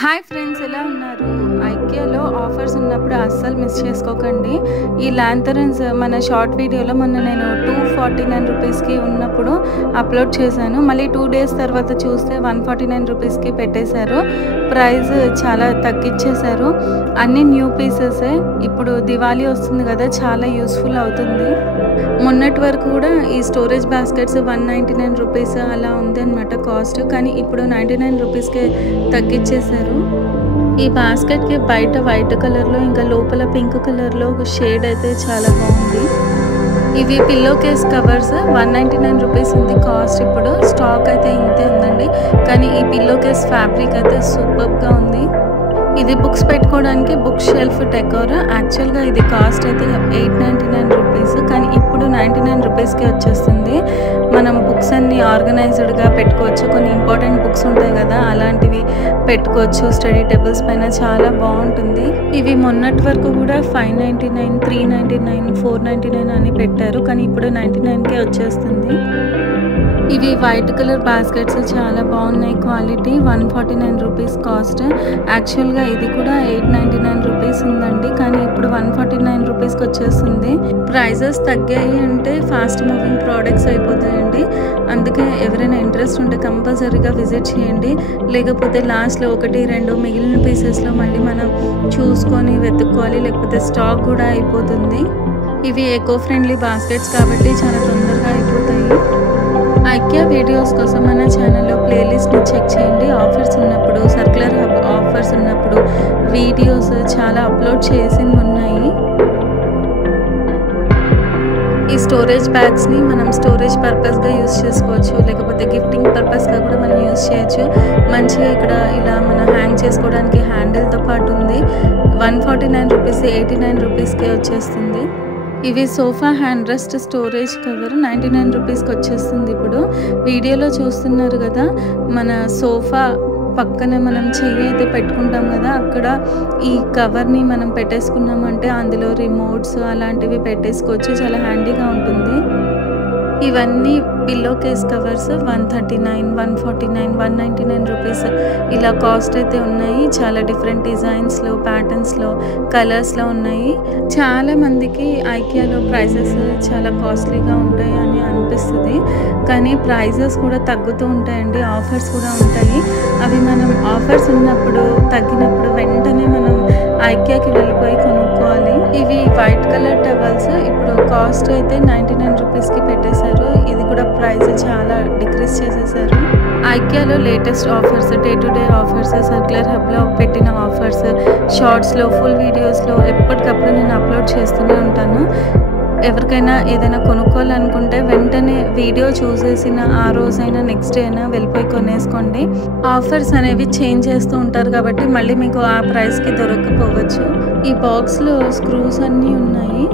Hi friends, ఎలా ఉన్నారు? ఐకియాలో offers ఉన్నప్పుడు అస్సలు మిస్ చేసుకోకండి. ఈ ల్యాంథరన్స్ మన షార్ట్ వీడియోలో మొన్న నేను 249 రూపీస్కి ఉన్నప్పుడు అప్లోడ్ చేశాను. మళ్ళీ 2 డేస్ తర్వాత చూస్తే 149 రూపీస్కి పెట్టేశారు. ప్రైస్ చాలా తగ్గించేశారు. అన్ని న్యూ పీసెసే. ఇప్పుడు దివాళీ వస్తుంది కదా, చాలా యూస్ఫుల్ అవుతుంది. మొన్నటి వరకు కూడా ఈ స్టోరేజ్ బాస్కెట్స్ 199 రూపీస్ అలా ఉంది అనమాట కాస్ట్. కానీ ఇప్పుడు 99 రూపీస్కే తగ్గించేశారు. ఈ బాస్కెట్కి బయట వైట్ కలర్లో ఇంకా లోపల పింక్ కలర్లో షేడ్ అయితే చాలా బాగుంది. ఇవి పిల్లో కేస్ కవర్స్ 199 రూపీస్ ఉంది కాస్ట్. ఇప్పుడు స్టాక్ అయితే ఇంతే ఉందండి. కానీ ఈ పిల్లో కేస్ ఫ్యాబ్రిక్ అయితే సూపర్గా ఉంది. ఇది బుక్స్ పెట్టుకోవడానికి బుక్ షెల్ఫ్ డెకోర్. యాక్చువల్గా ఇది కాస్ట్ అయితే 899 రూపీస్, కానీ ఇప్పుడు 99 రూపీస్కి వచ్చేస్తుంది. మనం బుక్స్ అన్నీ ఆర్గనైజ్డ్గా పెట్టుకోవచ్చు. కొన్ని ఇంపార్టెంట్ బుక్స్ ఉంటాయి కదా, అలాంటివి పెట్టుకోవచ్చు. స్టడీ టేబుల్స్ పైన చాలా బాగుంటుంది. ఇవి మొన్నటి వరకు కూడా 599, 399, 499 అని పెట్టారు, కానీ ఇప్పుడు 99కే వచ్చేస్తుంది. ఇవి వైట్ కలర్ బాస్కెట్స్ చాలా బాగున్నాయి. Quality 149 rupees cost. యాక్చువల్గా ఇది కూడా 899 రూపీస్ ఉందండి, కానీ ఇప్పుడు 149 రూపీస్కి వచ్చేస్తుంది. ప్రైజెస్ తగ్గాయి అంటే ఫాస్ట్ మూవింగ్ ప్రోడక్ట్స్ అయిపోతాయండి. అందుకే ఎవరైనా ఇంట్రెస్ట్ ఉంటే కంపల్సరీగా విజిట్ చేయండి. లేకపోతే లాస్ట్లో 1-2 మిగిలిన పీసెస్లో మళ్ళీ మనం చూసుకొని వెతుక్కోవాలి, లేకపోతే స్టాక్ కూడా అయిపోతుంది. ఇవి ఎకో ఫ్రెండ్లీ బాస్కెట్స్ కాబట్టి చాలా తొందరగా అయిపోతాయి. ఐకియా వీడియోస్ కోసం మన ఛానల్లో ప్లేలిస్ట్ని చెక్ చేయండి. ఆఫర్స్ ఉన్నప్పుడు, సర్క్యులర్ హబ్ ఆఫర్స్ ఉన్నప్పుడు వీడియోస్ చాలా అప్లోడ్ చేసి ఉన్నాయి. ఈ స్టోరేజ్ బ్యాగ్స్ని మనం స్టోరేజ్ పర్పస్గా యూస్ చేసుకోవచ్చు, లేకపోతే గిఫ్టింగ్ పర్పస్గా కూడా మనం యూస్ చేయొచ్చు. మంచిగా ఇక్కడ ఇలా మనం హ్యాంగ్ చేసుకోవడానికి హ్యాండిల్తో పాటు ఉంది. 149 రూపీస్ 89 రూపీస్కే వచ్చేస్తుంది. ఇవి sofa hand rest storage cover 99 రూపీస్కి వచ్చేస్తుంది. ఇప్పుడు వీడియోలో చూస్తున్నారు కదా, మన సోఫా పక్కన మనం చెయ్యి అయితే పెట్టుకుంటాం కదా, అక్కడ ఈ కవర్ని మనం పెట్టేసుకున్నామంటే అందులో రిమోట్స్ అలాంటివి పెట్టేసుకోవచ్చు. చాలా హ్యాండీగా ఉంటుంది. ఇవన్నీ పిల్లో కేస్ కవర్స్ 139, 149, 199 రూపీస్ ఇలా కాస్ట్ అయితే ఉన్నాయి. చాలా డిఫరెంట్ డిజైన్స్లో, ప్యాటర్న్స్లో, కలర్స్లో ఉన్నాయి. చాలా మందికి ఐకియాలో ప్రైజెస్ చాలా కాస్ట్లీగా ఉంటాయి అని అనిపిస్తుంది, కానీ ప్రైజెస్ కూడా తగ్గుతూ ఉంటాయండి. ఆఫర్స్ కూడా ఉంటాయి. అవి మనం ఆఫర్స్ ఉన్నప్పుడు, తగ్గినప్పుడు వెంటనే మనం ఐకియాకి వెళ్ళిపోయి కొనుక్కోవాలి. ఇవి వైట్ కలర్ టవల్స్ ఇప్పుడు కాస్ట్ అయితే 99 రూపీస్కి పెట్టేశారు. ఇది కూడా ప్రైస్ చాలా డిక్రీజ్ చేసేసారు. ఐకియాలో latest offers, day to day offers, circular హబ్లో పెట్టిన ఆఫర్స్, షార్ట్స్లో, ఫుల్ వీడియోస్లో ఎప్పటికప్పుడు నేను అప్లోడ్ చేస్తూనే ఉంటాను. ఎవరికైనా ఏదైనా కొనుక్కోవాలనుకుంటే వెంటనే వీడియో చూసేసిన ఆ రోజైనా నెక్స్ట్ డే అయినా వెళ్ళిపోయి కొనేసుకోండి. ఆఫర్స్ అనేవి చేంజ్ చేస్తూ ఉంటారు కాబట్టి మళ్ళీ మీకు ఆ ప్రైస్కి దొరకకపోవచ్చు. ఈ బాక్స్లో స్క్రూస్ అన్నీ ఉన్నాయి.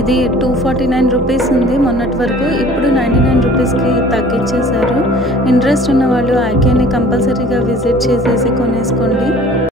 ఇది 249 రూపీస్ ఉంది మొన్నటి వరకు. ఇప్పుడు 99 రూపీస్కి తగ్గించేశారు. ఇంట్రెస్ట్ ఉన్న వాళ్ళు ఐకియాని కంపల్సరీగా విజిట్ చేసేసి కొనేసుకోండి.